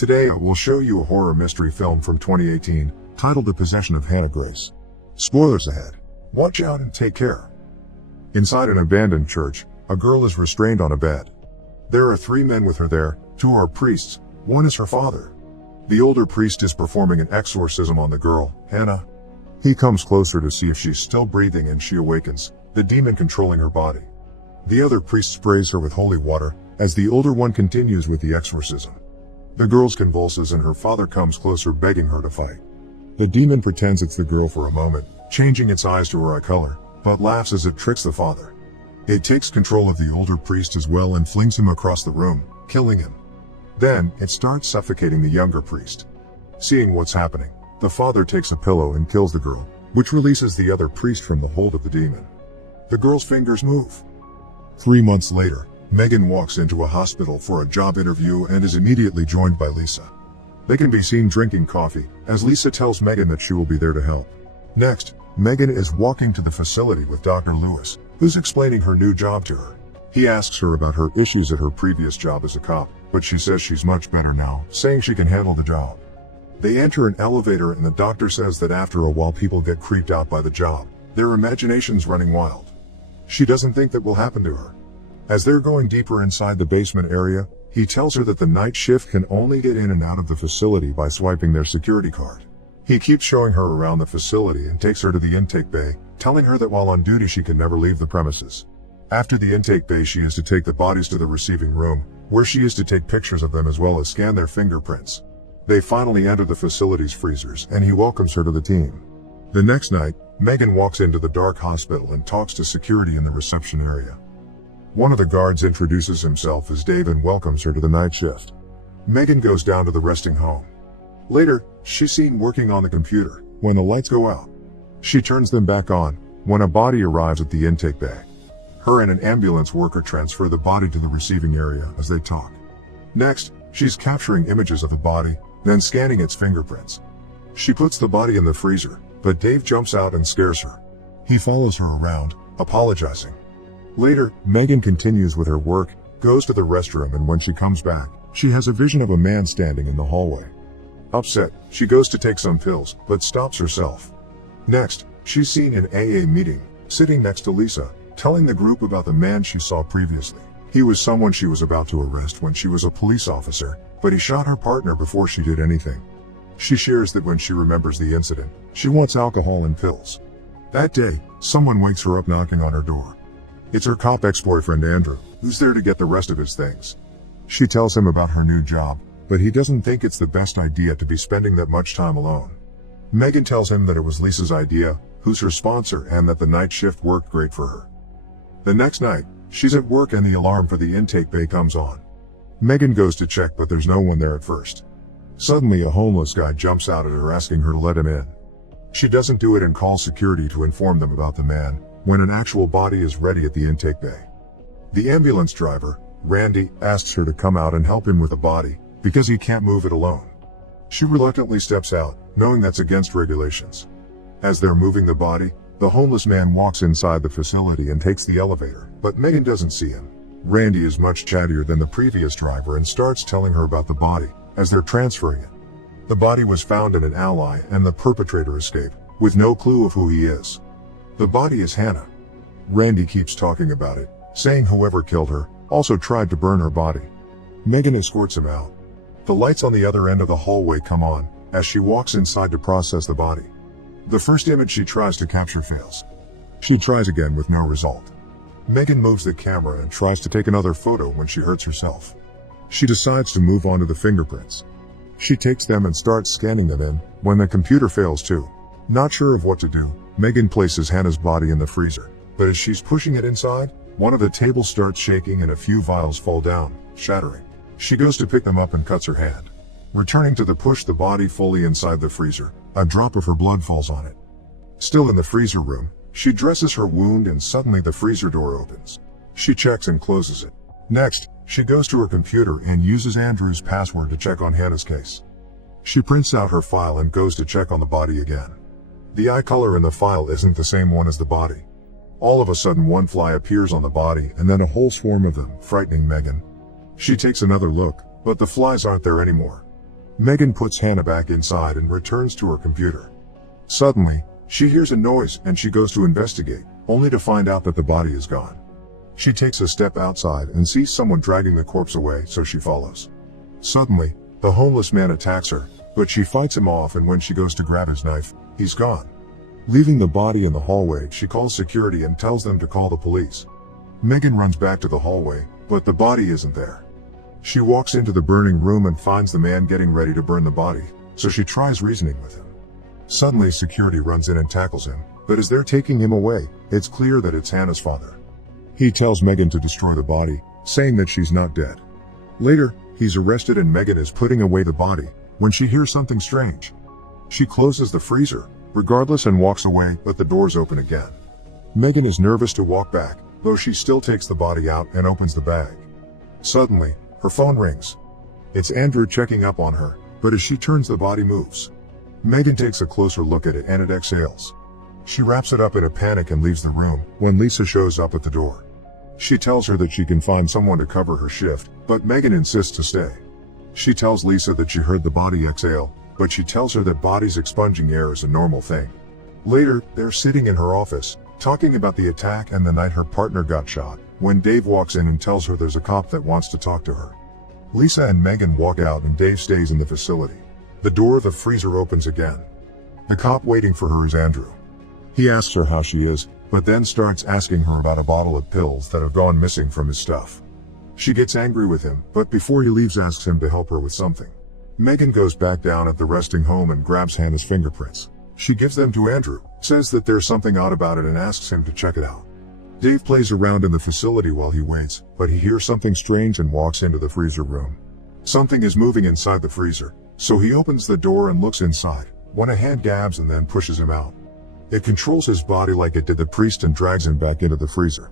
Today I will show you a horror mystery film from 2018, titled The Possession of Hannah Grace. Spoilers ahead. Watch out and take care. Inside an abandoned church, a girl is restrained on a bed. There are 3 men with her there, 2 are priests, 1 is her father. The older priest is performing an exorcism on the girl, Hannah. He comes closer to see if she's still breathing and she awakens, the demon controlling her body. The other priest sprays her with holy water, as the older one continues with the exorcism. The girl convulses and her father comes closer begging her to fight. The demon pretends it's the girl for a moment, changing its eyes to her eye color, but laughs as it tricks the father. It takes control of the older priest as well and flings him across the room, killing him. Then, it starts suffocating the younger priest. Seeing what's happening, the father takes a pillow and kills the girl, which releases the other priest from the hold of the demon. The girl's fingers move. 3 months later, Megan walks into a hospital for a job interview and is immediately joined by Lisa. They can be seen drinking coffee, as Lisa tells Megan that she will be there to help. Next, Megan is walking to the facility with Dr. Lewis, who's explaining her new job to her. He asks her about her issues at her previous job as a cop, but she says she's much better now, saying she can handle the job. They enter an elevator and the doctor says that after a while people get creeped out by the job, their imaginations running wild. She doesn't think that will happen to her. As they're going deeper inside the basement area, he tells her that the night shift can only get in and out of the facility by swiping their security card. He keeps showing her around the facility and takes her to the intake bay, telling her that while on duty she can never leave the premises. After the intake bay she is to take the bodies to the receiving room, where she is to take pictures of them as well as scan their fingerprints. They finally enter the facility's freezers and he welcomes her to the team. The next night, Megan walks into the dark hospital and talks to security in the reception area. One of the guards introduces himself as Dave and welcomes her to the night shift. Megan goes down to the resting home. Later, she's seen working on the computer, when the lights go out. She turns them back on, when a body arrives at the intake bay. Her and an ambulance worker transfer the body to the receiving area as they talk. Next, she's capturing images of the body, then scanning its fingerprints. She puts the body in the freezer, but Dave jumps out and scares her. He follows her around, apologizing. Later, Megan continues with her work, goes to the restroom and when she comes back, she has a vision of a man standing in the hallway. Upset, she goes to take some pills, but stops herself. Next, she's seen in AA meeting, sitting next to Lisa, telling the group about the man she saw previously. He was someone she was about to arrest when she was a police officer, but he shot her partner before she did anything. She shares that when she remembers the incident, she wants alcohol and pills. That day, someone wakes her up knocking on her door. It's her cop ex-boyfriend Andrew, who's there to get the rest of his things. She tells him about her new job, but he doesn't think it's the best idea to be spending that much time alone. Megan tells him that it was Lisa's idea, who's her sponsor, and that the night shift worked great for her. The next night, she's at work and the alarm for the intake bay comes on. Megan goes to check but there's no one there at first. Suddenly a homeless guy jumps out at her asking her to let him in. She doesn't do it and calls security to inform them about the man, when an actual body is ready at the intake bay. The ambulance driver, Randy, asks her to come out and help him with the body, because he can't move it alone. She reluctantly steps out, knowing that's against regulations. As they're moving the body, the homeless man walks inside the facility and takes the elevator, but Megan doesn't see him. Randy is much chattier than the previous driver and starts telling her about the body, as they're transferring it. The body was found in an alley and the perpetrator escaped, with no clue of who he is. The body is Hannah. Randy keeps talking about it, saying whoever killed her also tried to burn her body. Megan escorts him out. The lights on the other end of the hallway come on, as she walks inside to process the body. The first image she tries to capture fails. She tries again with no result. Megan moves the camera and tries to take another photo when she hurts herself. She decides to move on to the fingerprints. She takes them and starts scanning them in, when the computer fails too. Not sure of what to do, Megan places Hannah's body in the freezer, but as she's pushing it inside, one of the tables starts shaking and a few vials fall down, shattering. She goes to pick them up and cuts her hand. Returning to push the body fully inside the freezer, a drop of her blood falls on it. Still in the freezer room, she dresses her wound and suddenly the freezer door opens. She checks and closes it. Next, she goes to her computer and uses Andrew's password to check on Hannah's case. She prints out her file and goes to check on the body again. The eye color in the file isn't the same one as the body. All of a sudden one fly appears on the body and then a whole swarm of them, frightening Megan. She takes another look, but the flies aren't there anymore. Megan puts Hannah back inside and returns to her computer. Suddenly, she hears a noise and she goes to investigate, only to find out that the body is gone. She takes a step outside and sees someone dragging the corpse away, so she follows. Suddenly, the homeless man attacks her, but she fights him off, and when she goes to grab his knife, he's gone. Leaving the body in the hallway, she calls security and tells them to call the police. Megan runs back to the hallway, but the body isn't there. She walks into the burning room and finds the man getting ready to burn the body, so she tries reasoning with him. Suddenly, security runs in and tackles him, but as they're taking him away, it's clear that it's Hannah's father. He tells Megan to destroy the body, saying that she's not dead. Later, he's arrested and Megan is putting away the body when she hears something strange. She closes the freezer, regardless, and walks away, but the doors open again. Megan is nervous to walk back, though she still takes the body out and opens the bag. Suddenly, her phone rings. It's Andrew checking up on her, but as she turns, the body moves. Megan takes a closer look at it and it exhales. She wraps it up in a panic and leaves the room when Lisa shows up at the door. She tells her that she can find someone to cover her shift, but Megan insists to stay. She tells Lisa that she heard the body exhale, but she tells her that bodies expunging air is a normal thing. Later, they're sitting in her office, talking about the attack and the night her partner got shot, when Dave walks in and tells her there's a cop that wants to talk to her. Lisa and Megan walk out and Dave stays in the facility. The door of the freezer opens again. The cop waiting for her is Andrew. He asks her how she is, but then starts asking her about a bottle of pills that have gone missing from his stuff. She gets angry with him, but before he leaves asks him to help her with something. Megan goes back down at the resting home and grabs Hannah's fingerprints. She gives them to Andrew, says that there's something odd about it and asks him to check it out. Dave plays around in the facility while he waits, but he hears something strange and walks into the freezer room. Something is moving inside the freezer, so he opens the door and looks inside, when a hand grabs and then pushes him out. It controls his body like it did the priest and drags him back into the freezer.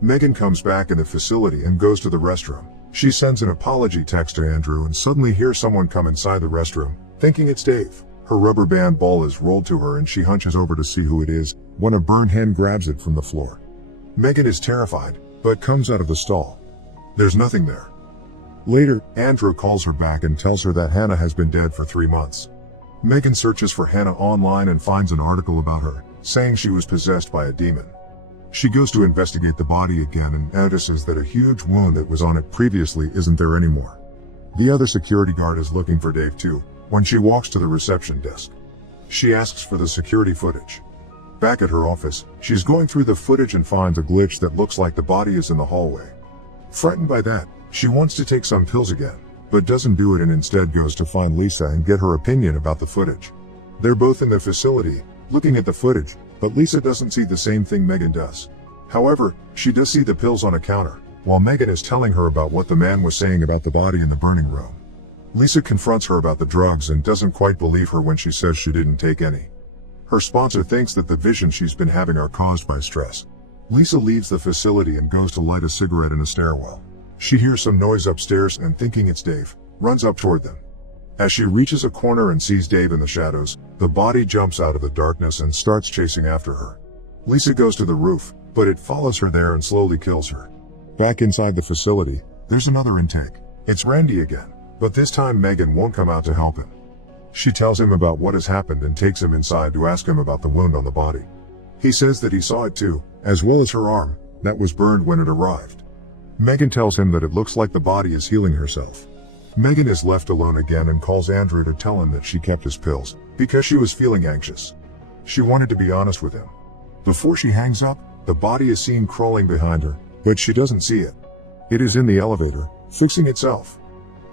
Megan comes back in the facility and goes to the restroom. She sends an apology text to Andrew and suddenly hears someone come inside the restroom, thinking it's Dave. Her rubber band ball is rolled to her and she hunches over to see who it is, when a burned hen grabs it from the floor. Megan is terrified, but comes out of the stall. There's nothing there. Later, Andrew calls her back and tells her that Hannah has been dead for 3 months. Megan searches for Hannah online and finds an article about her, saying she was possessed by a demon. She goes to investigate the body again and notices that a huge wound that was on it previously isn't there anymore. The other security guard is looking for Dave too, when she walks to the reception desk. She asks for the security footage. Back at her office, she's going through the footage and finds a glitch that looks like the body is in the hallway. Frightened by that, she wants to take some pills again, but doesn't do it and instead goes to find Lisa and get her opinion about the footage. They're both in the facility, looking at the footage, but Lisa doesn't see the same thing Megan does. However, she does see the pills on a counter, while Megan is telling her about what the man was saying about the body in the burning room. Lisa confronts her about the drugs and doesn't quite believe her when she says she didn't take any. Her sponsor thinks that the visions she's been having are caused by stress. Lisa leaves the facility and goes to light a cigarette in a stairwell. She hears some noise upstairs and thinking it's Dave, runs up toward them. As she reaches a corner and sees Dave in the shadows, the body jumps out of the darkness and starts chasing after her. Lisa goes to the roof, but it follows her there and slowly kills her. Back inside the facility, there's another intake. It's Randy again, but this time Megan won't come out to help him. She tells him about what has happened and takes him inside to ask him about the wound on the body. He says that he saw it too, as well as her arm, that was burned when it arrived. Megan tells him that it looks like the body is healing herself. Megan is left alone again and calls Andrew to tell him that she kept his pills, because she was feeling anxious. She wanted to be honest with him. Before she hangs up, the body is seen crawling behind her, but she doesn't see it. It is in the elevator, fixing itself.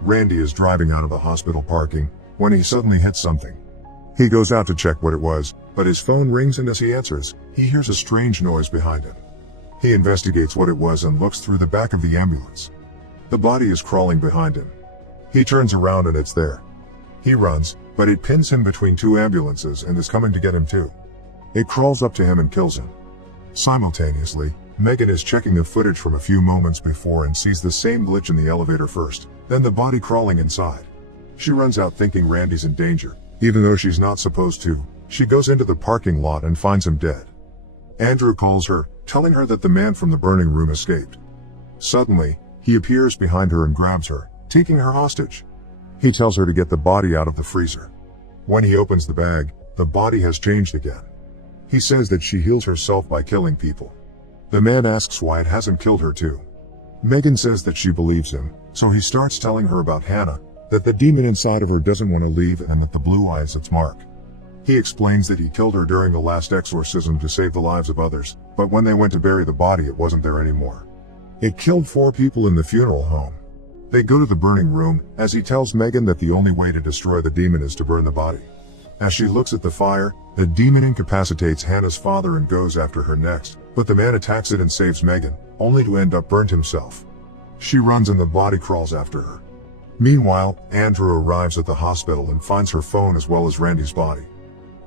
Randy is driving out of the hospital parking, when he suddenly hits something. He goes out to check what it was, but his phone rings and as he answers, he hears a strange noise behind him. He investigates what it was and looks through the back of the ambulance. The body is crawling behind him. He turns around and it's there. He runs, but it pins him between 2 ambulances and is coming to get him too. It crawls up to him and kills him. Simultaneously, Megan is checking the footage from a few moments before and sees the same glitch in the elevator first, then the body crawling inside. She runs out thinking Randy's in danger, even though she's not supposed to. She goes into the parking lot and finds him dead. Andrew calls her, telling her that the man from the burning room escaped. Suddenly, he appears behind her and grabs her, taking her hostage. He tells her to get the body out of the freezer. When he opens the bag, the body has changed again. He says that she heals herself by killing people. The man asks why it hasn't killed her too. Megan says that she believes him, so he starts telling her about Hannah, that the demon inside of her doesn't want to leave and that the blue eye is its mark. He explains that he killed her during the last exorcism to save the lives of others, but when they went to bury the body it wasn't there anymore. It killed 4 people in the funeral home. They go to the burning room, as he tells Megan that the only way to destroy the demon is to burn the body. As she looks at the fire, the demon incapacitates Hannah's father and goes after her next, but the man attacks it and saves Megan, only to end up burnt himself. She runs and the body crawls after her. Meanwhile, Andrew arrives at the hospital and finds her phone as well as Randy's body.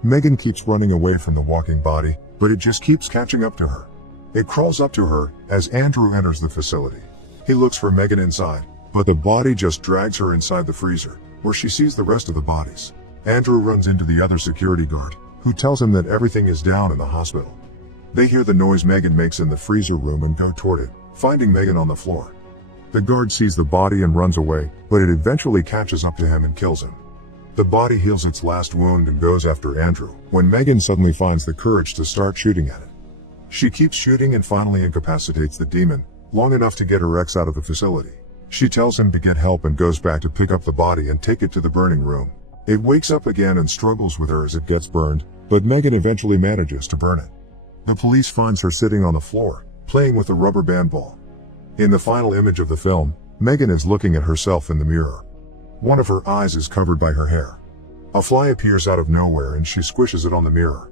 Megan keeps running away from the walking body, but it just keeps catching up to her. It crawls up to her as Andrew enters the facility. He looks for Megan inside, but the body just drags her inside the freezer, where she sees the rest of the bodies. Andrew runs into the other security guard, who tells him that everything is down in the hospital. They hear the noise Megan makes in the freezer room and go toward it, finding Megan on the floor. The guard sees the body and runs away, but it eventually catches up to him and kills him. The body heals its last wound and goes after Andrew, when Megan suddenly finds the courage to start shooting at it. She keeps shooting and finally incapacitates the demon, long enough to get her ex out of the facility. She tells him to get help and goes back to pick up the body and take it to the burning room. It wakes up again and struggles with her as it gets burned, but Megan eventually manages to burn it. The police finds her sitting on the floor, playing with a rubber band ball. In the final image of the film, Megan is looking at herself in the mirror. One of her eyes is covered by her hair. A fly appears out of nowhere and she squishes it on the mirror.